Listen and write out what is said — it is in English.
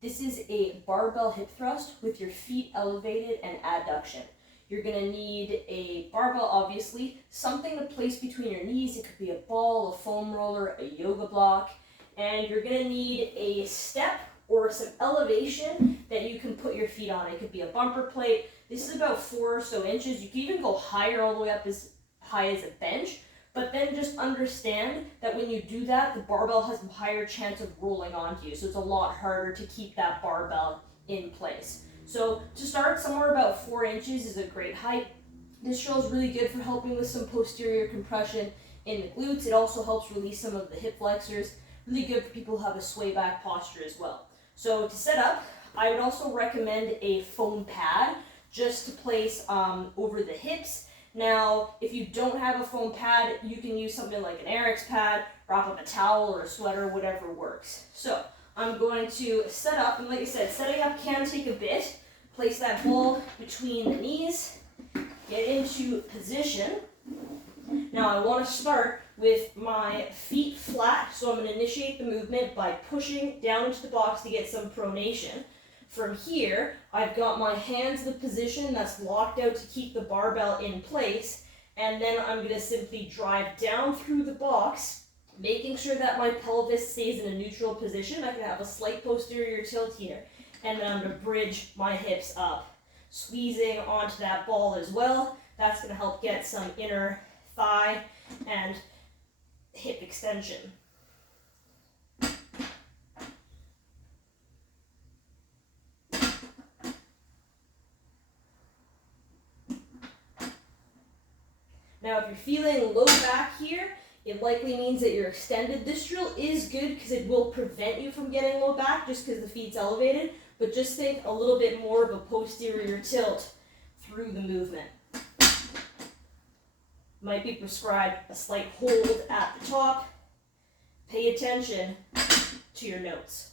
This is a barbell hip thrust with your feet elevated and adduction. You're going to need a barbell, obviously, something to place between your knees. It could be a ball, a foam roller, a yoga block, and you're going to need a step or some elevation that you can put your feet on. It could be a bumper plate. This is about 4 or so inches. You can even go higher, all the way up as high as a bench, but then just understand that when you do that, the barbell has a higher chance of rolling onto you, so it's a lot harder to keep that barbell in place. So to start, somewhere about 4 inches is a great height. This drill is really good for helping with some posterior compression in the glutes. It also helps release some of the hip flexors. Really good for people who have a sway back posture as well. So to set up, I would also recommend a foam pad just to place over the hips. Now, if you don't have a foam pad, you can use something like an Eric's pad, wrap up a towel or a sweater, whatever works. So I'm going to set up, and like I said, setting up can take a bit. Place that ball between the knees, get into position. Now I want to start with my feet flat, so I'm going to initiate the movement by pushing down into the box to get some pronation. From here, I've got my hands in the position that's locked out to keep the barbell in place, and then I'm going to simply drive down through the box, making sure that my pelvis stays in a neutral position. I can have a slight posterior tilt here, and then I'm going to bridge my hips up, squeezing onto that ball as well. That's going to help get some inner thigh and hip extension. Now, if you're feeling low back here, it likely means that you're extended. This drill is good because it will prevent you from getting low back just because the feet's elevated, but just think a little bit more of a posterior tilt through the movement. Might be prescribed a slight hold at the top. Pay attention to your notes.